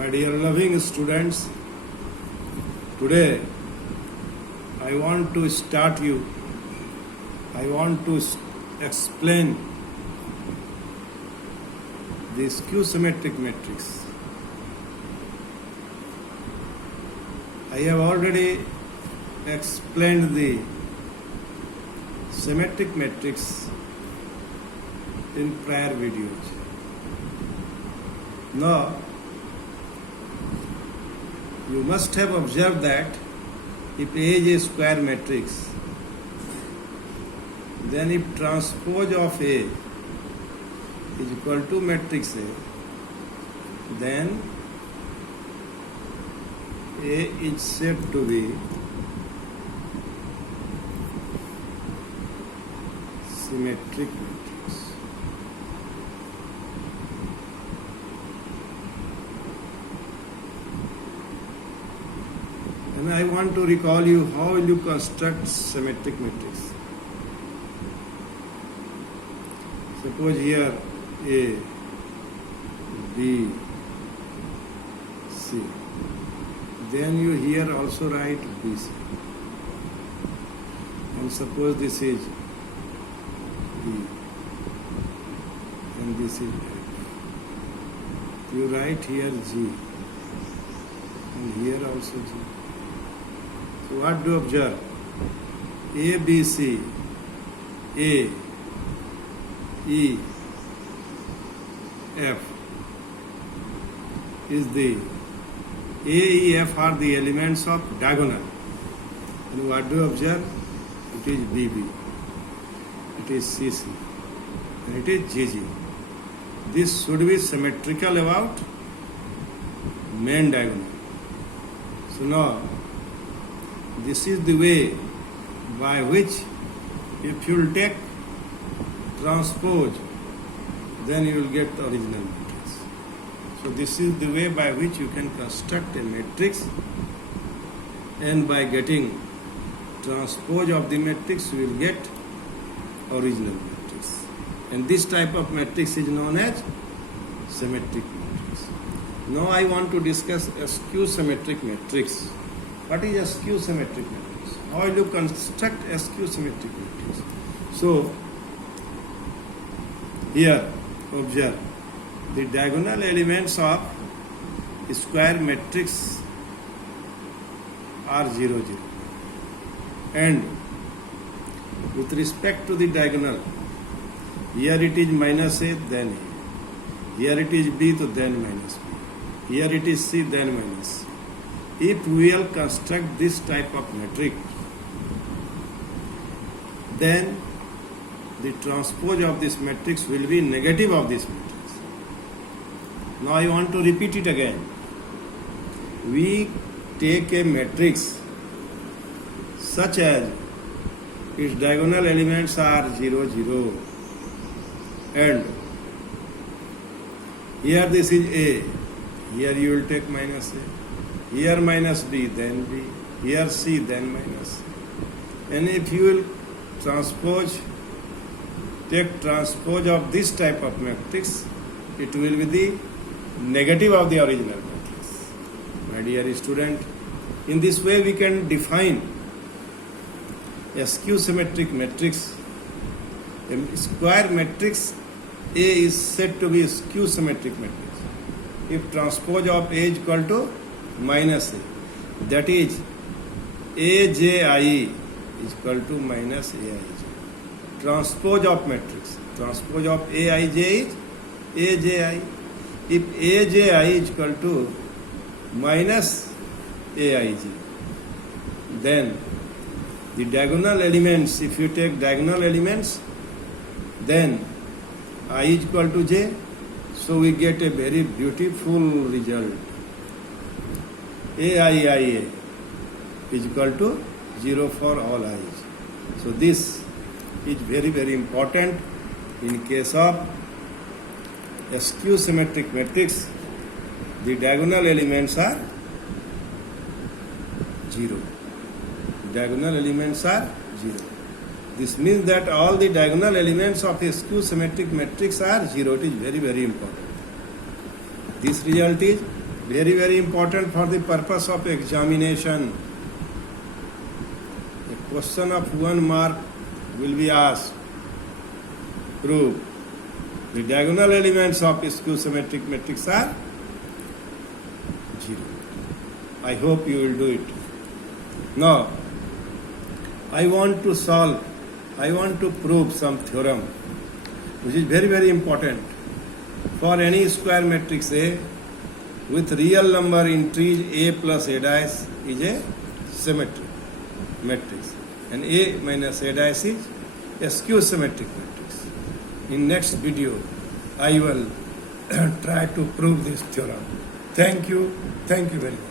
My dear loving students, today I want to explain the skew symmetric matrix. I have already explained the symmetric matrix in prior videos. Now, you must have observed that if A is a square matrix, then if transpose of A is equal to matrix A, then A is said to be symmetric matrix. And I want to recall you how will you construct symmetric matrix. Suppose here A, B, C. Then you here also write BC. And suppose this is B and this is F. You write here G and here also G. So what do you observe? A, B, C, A, E, F is the A, E, F are the elements of diagonal. And what do you observe? It is BB, it is CC, and it is GG. This should be symmetrical about main diagonal. So now, this is the way by which if you will take transpose, then you will get the original matrix. So this is the way by which you can construct a matrix, and by getting transpose of the matrix you will get original matrix. And this type of matrix is known as symmetric matrix. Now I want to discuss a skew symmetric matrix. What is a skew symmetric matrix? How will you construct a skew symmetric matrix? So here observe the diagonal elements of square matrix are 0, 0. And with respect to the diagonal, here it is minus A, then A. Here it is B, so then minus B. Here it is C, then minus C. If we will construct this type of matrix, then the transpose of this matrix will be negative of this matrix. Now I want to repeat it again. We take a matrix such as its diagonal elements are 0, 0, and here this is A, here you will take minus A, here minus B, then B, here C, then minus C. And if you will take transpose of this type of matrix, it will be the negative of the original matrix. My dear student, in this way we can define a skew symmetric matrix. A square matrix A is said to be a skew symmetric matrix if transpose of A is equal to minus A. That is AJI is equal to minus AIJ. Transpose of matrix. Transpose of Aij is AJI. If AJI is equal to minus AIJ, then the diagonal elements, if you take diagonal elements, then I is equal to J. So we get a very beautiful result. AIIA is equal to 0 for all i's. So this is very, very important in case of a skew symmetric matrix. The diagonal elements are 0. Diagonal elements are 0. This means that all the diagonal elements of a skew symmetric matrix are 0. It is very, very important. This result is very, very important for the purpose of examination. A question of 1 mark will be asked. Prove the diagonal elements of skew symmetric matrix are 0. I hope you will do it. Now, I want to prove some theorem which is very, very important. For any square matrix A with real number entries A plus A dash is a symmetric matrix, and A minus A dash is a skew symmetric matrix. In next video, I will try to prove this theorem. Thank you very much.